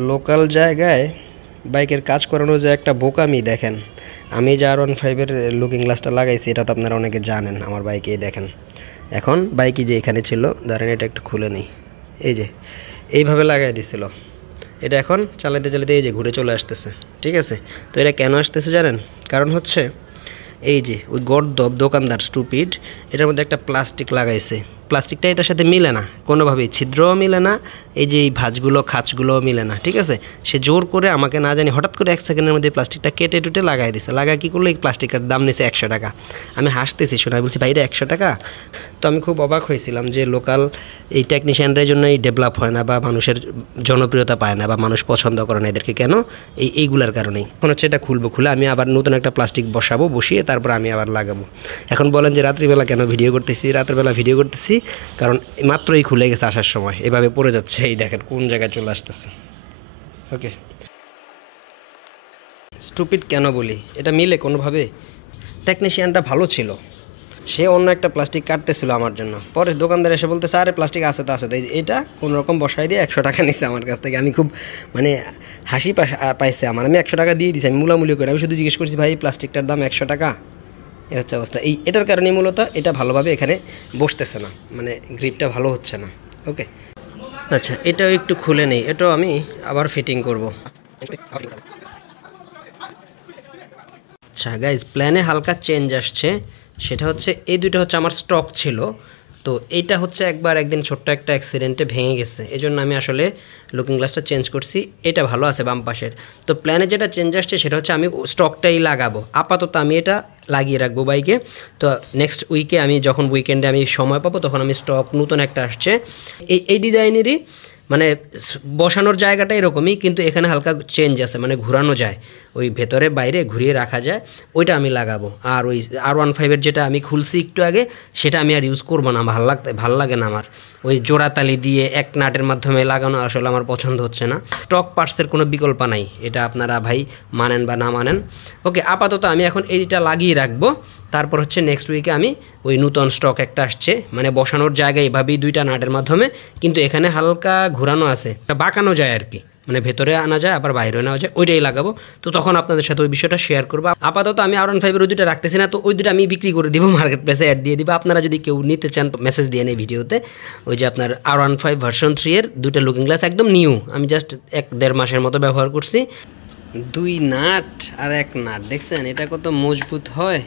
Local জায়গায় বাইকের কাজ করানো যে একটা বোকামি দেখেন। আমি যে R15-এর লুকিং গ্লাসটা লাগাইছি এটা তো আপনারা অনেকে জানেন আমার বাইকেই দেখেন। এখন বাইকই যে এখানে ছিল, ধরেন এটা একটু খুলে নিই, এই যে এইভাবে লাগাই দিছিল। এটা এখন চালাতে চালাতে এই যে ঘুরে চলে আসতেছে, ঠিক আছে? তো এটা কেন আসতেছে জানেন? কারণ হচ্ছে এই যে ওই গর্দব দোকানদার স্টুপিড এটার মধ্যে একটা প্লাস্টিক লাগাইছে। প্লাস্টিকটা এটার সাথে মিলে না কোনোভাবেই, ছিদ্রও মিলে না, এই যে এই ভাঁজগুলো খাঁচগুলোও মিলে না, ঠিক আছে? সে জোর করে আমাকে না জানি হঠাৎ করে 1 সেকেন্ডের মধ্যে প্লাস্টিকটা কেটে টুটে লাগাই দিছে। লাগায় কী করলো, এই প্লাস্টিকটার দাম নিছে 100 টাকা। আমি হাসতেছি শোনা, বলছি ভাই এটা 100 টাকা? তো আমি খুব অবাক হয়েছিলাম যে লোকাল এই টেকনিশিয়ানদের জন্য এই ডেভেলপ হয় না বা মানুষের জনপ্রিয়তা পায় না বা মানুষ পছন্দ করে না এদেরকে, কেন? এইগুলার কারণেই। এখন হচ্ছে এটা খুলে আমি আবার নতুন একটা প্লাস্টিক বসিয়ে তারপর আমি আবার লাগাবো। এখন বলেন যে রাত্রিবেলা কেন ভিডিও করতেছি? রাত্রিবেলা ভিডিও করতেছি কারণ মাত্রই খুলে গেছে আসার সময়, এভাবে পড়ে যাচ্ছে, এই দেখেন কোন জায়গায় চলে আসতেছে। ওকে, স্টুপিড কেন বলি? এটা মিলে কোনোভাবে? টেকনিশিয়ানটা ভালো ছিল, সে অন্য একটা প্লাস্টিক কাটতেছিল আমার জন্য। পরে দোকানদার এসে বলতেছে আরে প্লাস্টিক আছে তো আছে তো, এটা কোনোরকম বসাই দিয়ে 100 টাকা নিচ্ছে আমার কাছ থেকে। আমি খুব মানে হাসি পাইছে আমার। আমি 100 টাকা দিয়ে দিছি, আমি মুলামুলি করে। আমি শুধু জিজ্ঞেস করছি ভাই প্লাস্টিকটার দাম 100 টাকা। এ হচ্ছে অবস্থা। এটার কারণে মূলত এটা ভালোভাবে এখানে বসতেছে না, মানে গ্রিপটা ভালো হচ্ছে না। ওকে, আচ্ছা এটাও একটু খুলে নেই, এটাও আমি আবার ফিটিং করব। আচ্ছা গাইজ, প্ল্যানে হালকা চেঞ্জ আসছে। সেটা হচ্ছে এই দুইটা হচ্ছে আমার স্টক ছিল, তো এইটা হচ্ছে একদিন ছোট্ট একটা অ্যাক্সিডেন্টে ভেঙে গেছে, এই জন্য আমি আসলে লুকিং গ্লাসটা চেঞ্জ করছি। এটা ভালো আছে বাম পাশের। তো প্ল্যানে যেটা চেঞ্জ আসছে সেটা হচ্ছে আমি স্টকটাই লাগাবো। আপাতত আমি এটা লাগিয়ে রাখবো বাইকে। তো নেক্সট উইকে আমি যখন উইকেন্ডে আমি সময় পাবো তখন আমি স্টক নতুন একটা আসছে এই ডিজাইনেরই, মানে বসানোর জায়গাটা এরকমই, কিন্তু এখানে হালকা চেঞ্জ আছে, মানে ঘোরানো যায়, ওই ভেতরে বাইরে ঘুরিয়ে রাখা যায়, ওইটা আমি লাগাবো। আর ওই R15-এর যেটা আমি খুলছি একটু আগে সেটা আমি আর ইউজ করবো না, ভালো লাগে না আমার। ওই জোড়াতালি দিয়ে এক নাটের মাধ্যমে লাগানো আসলে আমার পছন্দ হচ্ছে না। স্টক পার্টসের কোনো বিকল্প নাই, এটা আপনারা ভাই মানেন বা না মানেন। ওকে, আপাতত আমি এখন এইটা লাগিয়ে রাখবো। তারপর হচ্ছে নেক্সট উইকে আমি ওই নতুন স্টক একটা আসছে, মানে বসানোর জায়গায় এভাবেই 2টা নাটের মাধ্যমে, কিন্তু এখানে হালকা ঘোরানো আছে, এটা বাঁকানো যায় আর কি, মানে ভেতরে আনা যায় আবার বাইরে নেওয়া যায়, ওইটাই লাগাবো। তো তখন আপনাদের সাথে ওই বিষয়টা শেয়ার করবো। আপাতত আমি R15-এর ওই 2টা রাখতেছি না, তো ওই 2টা আমি বিক্রি করে দিব, মার্কেট প্লেসে অ্যাড দিয়ে দিব। আপনারা যদি কেউ নিতে চান মেসেজ দিয়ে নেই ভিডিওতে। ওই যে আপনার R15 ভার্সন 3-এর 2টা লুকিং গ্লাস একদম নিউ, আমি জাস্ট 1-1.5 মাসের মতো ব্যবহার করছি। 2 নাট আর 1 নাট, দেখছেন এটা কত মজবুত হয়।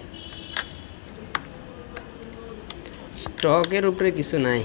স্টকের উপরে কিছু নাই।